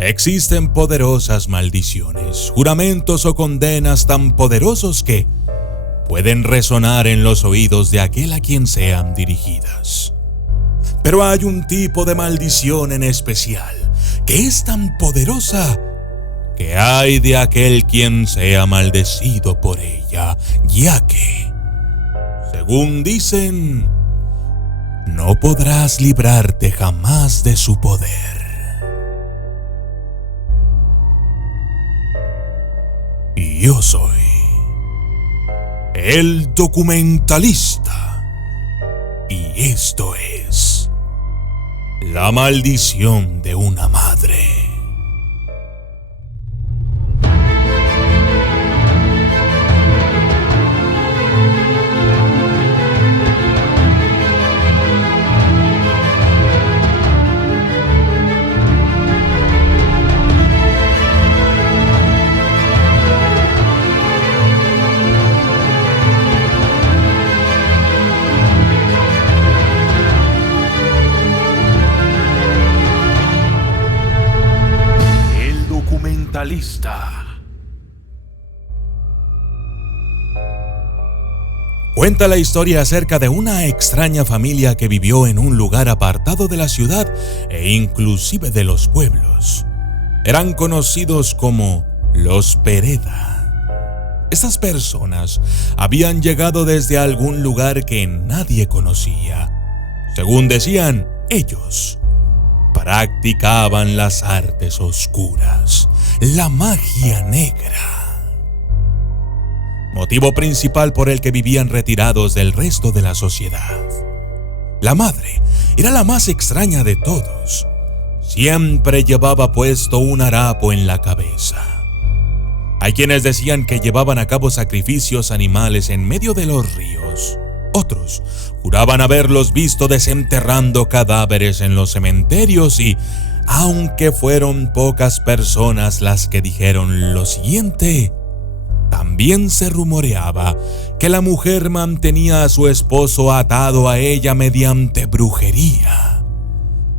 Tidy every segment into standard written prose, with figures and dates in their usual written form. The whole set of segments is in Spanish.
Existen poderosas maldiciones, juramentos o condenas tan poderosos que pueden resonar en los oídos de aquel a quien sean dirigidas. Pero hay un tipo de maldición en especial que es tan poderosa que hay de aquel quien sea maldecido por ella, ya que, según dicen, no podrás librarte jamás de su poder. Y yo soy el documentalista. Y esto es La maldición de una madre. Cuenta la historia acerca de una extraña familia que vivió en un lugar apartado de la ciudad e inclusive de los pueblos. Eran conocidos como los Pereda. Estas personas habían llegado desde algún lugar que nadie conocía. Según decían, ellos practicaban las artes oscuras, la magia negra. Motivo principal por el que vivían retirados del resto de la sociedad. La madre era la más extraña de todos. Siempre llevaba puesto un harapo en la cabeza. Hay quienes decían que llevaban a cabo sacrificios animales en medio de los ríos. Otros juraban haberlos visto desenterrando cadáveres en los cementerios y, aunque fueron pocas personas las que dijeron lo siguiente, también se rumoreaba que la mujer mantenía a su esposo atado a ella mediante brujería,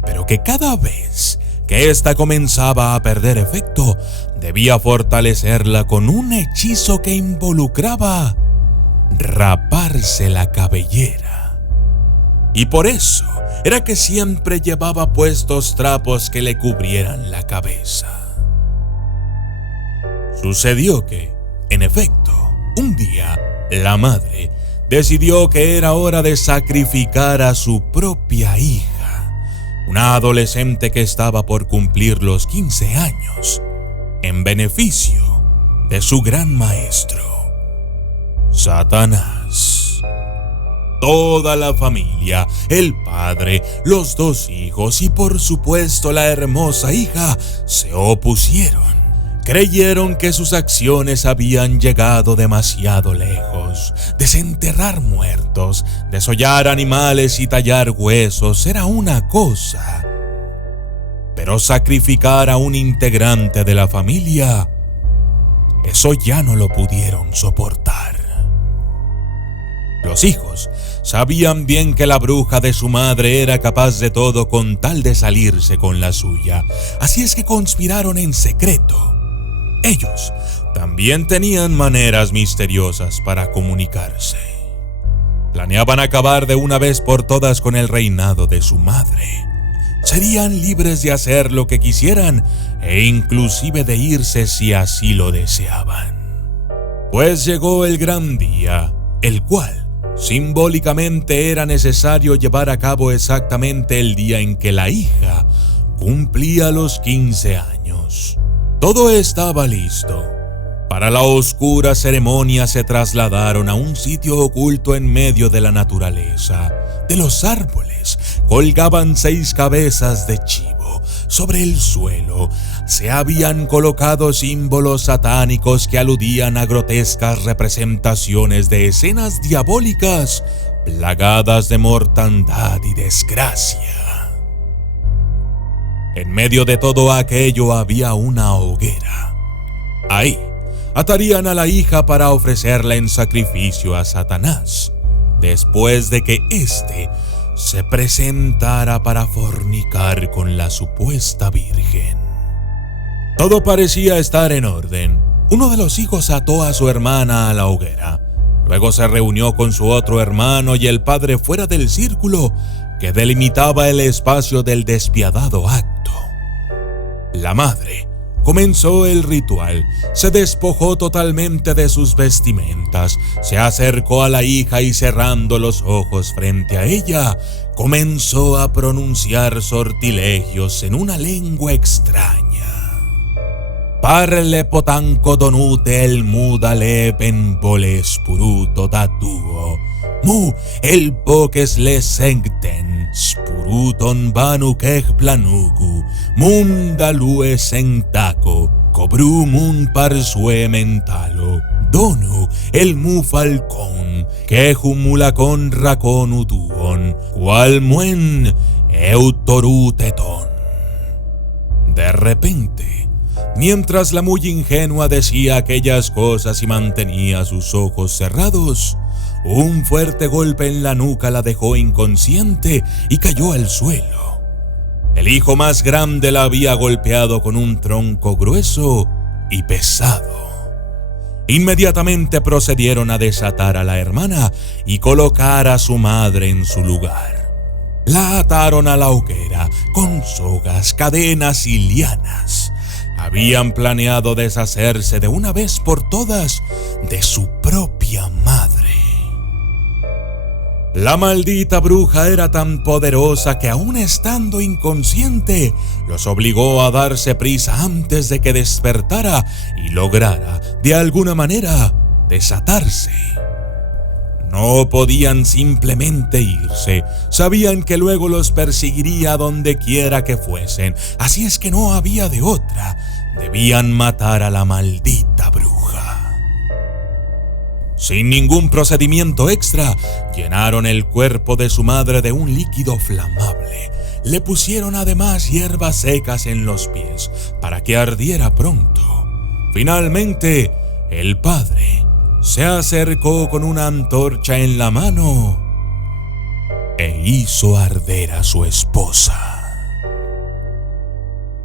pero que cada vez que ésta comenzaba a perder efecto, debía fortalecerla con un hechizo que involucraba raparse la cabellera. Y por eso era que siempre llevaba puestos trapos que le cubrieran la cabeza. Sucedió que, en efecto, un día, la madre decidió que era hora de sacrificar a su propia hija, una adolescente que estaba por cumplir los 15 años, en beneficio de su gran maestro, Satanás. Toda la familia, el padre, los 2 hijos y por supuesto la hermosa hija se opusieron. Creyeron que sus acciones habían llegado demasiado lejos. Desenterrar muertos, desollar animales y tallar huesos era una cosa, pero sacrificar a un integrante de la familia, eso ya no lo pudieron soportar. Los hijos sabían bien que la bruja de su madre era capaz de todo con tal de salirse con la suya, así es que conspiraron en secreto. Ellos también tenían maneras misteriosas para comunicarse. Planeaban acabar de una vez por todas con el reinado de su madre. Serían libres de hacer lo que quisieran e inclusive de irse si así lo deseaban. Pues llegó el gran día, el cual simbólicamente era necesario llevar a cabo exactamente el día en que la hija cumplía los 15 años. Todo estaba listo. Para la oscura ceremonia se trasladaron a un sitio oculto en medio de la naturaleza. De los árboles colgaban 6 cabezas de chivo. Sobre el suelo se habían colocado símbolos satánicos que aludían a grotescas representaciones de escenas diabólicas plagadas de mortandad y desgracia. En medio de todo aquello había una hoguera. Ahí atarían a la hija para ofrecerla en sacrificio a Satanás, después de que éste se presentara para fornicar con la supuesta virgen. Todo parecía estar en orden. Uno de los hijos ató a su hermana a la hoguera. Luego se reunió con su otro hermano y el padre fuera del círculo que delimitaba el espacio del despiadado acto. La madre comenzó el ritual, se despojó totalmente de sus vestimentas, se acercó a la hija y cerrando los ojos frente a ella, comenzó a pronunciar sortilegios en una lengua extraña. Parle potanco donute el mudale penpoles puruto tatuo, mu el pokes le sencten, spuruton banu kej planugu, mum dalue sentaco, cobrumun parsue mentalo, donu el mu falcon, quejumulacon racon utuon, cual muen eutoruteton. De repente, mientras la muy ingenua decía aquellas cosas y mantenía sus ojos cerrados, un fuerte golpe en la nuca la dejó inconsciente y cayó al suelo. El hijo más grande la había golpeado con un tronco grueso y pesado. Inmediatamente procedieron a desatar a la hermana y colocar a su madre en su lugar. La ataron a la hoguera con sogas, cadenas y lianas. Habían planeado deshacerse de una vez por todas de su propia madre. La maldita bruja era tan poderosa que aún estando inconsciente, los obligó a darse prisa antes de que despertara y lograra, de alguna manera, desatarse. No podían simplemente irse, sabían que luego los perseguiría donde quiera que fuesen, así es que no había de otra, debían matar a la maldita bruja. Sin ningún procedimiento extra, llenaron el cuerpo de su madre de un líquido flamable. Le pusieron además hierbas secas en los pies para que ardiera pronto. Finalmente, el padre se acercó con una antorcha en la mano e hizo arder a su esposa.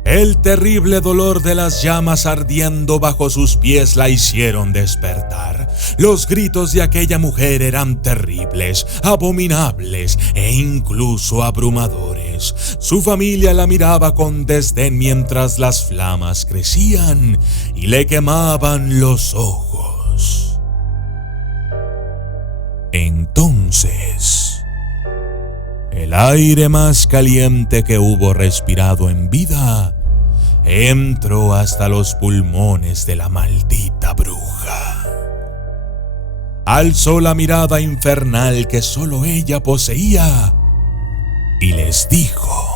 El terrible dolor de las llamas ardiendo bajo sus pies la hicieron despertar. Los gritos de aquella mujer eran terribles, abominables e incluso abrumadores. Su familia la miraba con desdén mientras las flamas crecían y le quemaban los ojos. Entonces, el aire más caliente que hubo respirado en vida entró hasta los pulmones de la maldita bruja. Alzó la mirada infernal que solo ella poseía y les dijo: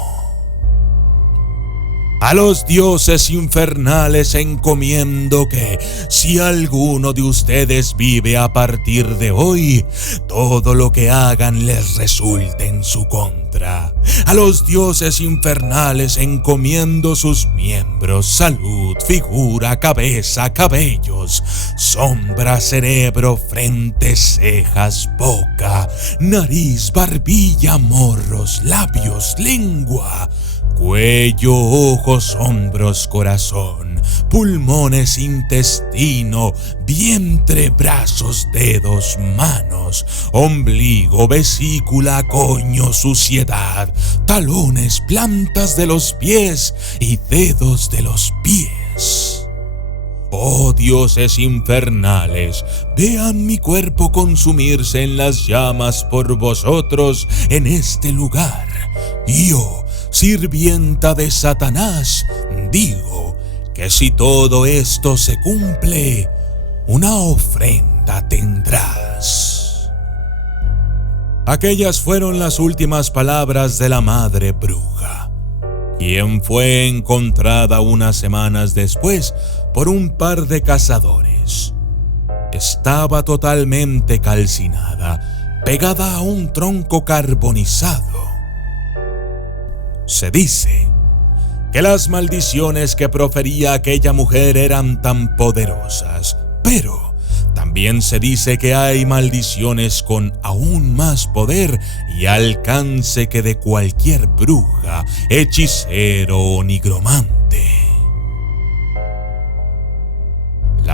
a los dioses infernales encomiendo que, si alguno de ustedes vive a partir de hoy, todo lo que hagan les resulte en su contra. A los dioses infernales encomiendo sus miembros, salud, figura, cabeza, cabellos, sombra, cerebro, frente, cejas, boca, nariz, barbilla, morros, labios, lengua, cuello, ojos, hombros, corazón, pulmones, intestino, vientre, brazos, dedos, manos, ombligo, vesícula, coño, suciedad, talones, plantas de los pies y dedos de los pies. Oh dioses infernales, vean mi cuerpo consumirse en las llamas por vosotros en este lugar. Yo, sirvienta de Satanás, digo que si todo esto se cumple, una ofrenda tendrás. Aquellas fueron las últimas palabras de la madre bruja, quien fue encontrada unas semanas después por un par de cazadores. Estaba totalmente calcinada, pegada a un tronco carbonizado. Se dice que las maldiciones que profería aquella mujer eran tan poderosas, pero también se dice que hay maldiciones con aún más poder y alcance que de cualquier bruja, hechicero o nigromante.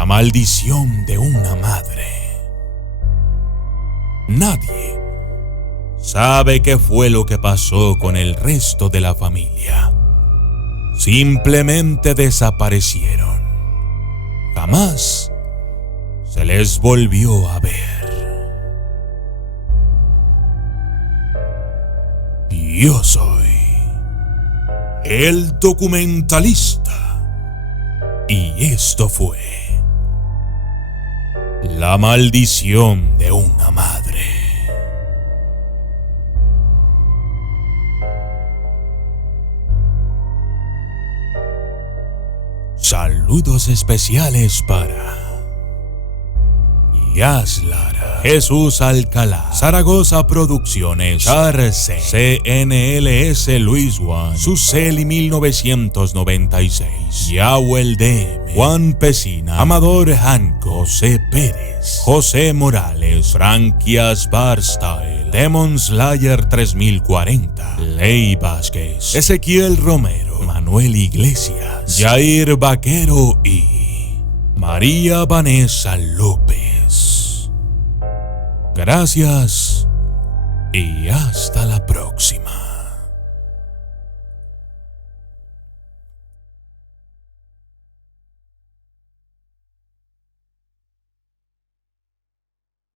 La maldición de una madre. Nadie sabe qué fue lo que pasó con el resto de la familia. Simplemente desaparecieron. Jamás se les volvió a ver. Yo soy el documentalista. Y esto fue La maldición de una madre. Saludos especiales para Yas Lara, Jesús Alcalá, Zaragoza Producciones, Charce, CNLS Luis Juan, Suseli 1996, Yahuel DM, Juan Pesina, Amador Hanco, José Pérez, José Morales, Franquias Barstyle, Demon Slayer 3040, Ley Vázquez, Ezequiel Romero, Manuel Iglesias, Jair Vaquero y María Vanessa López. Gracias y hasta la próxima.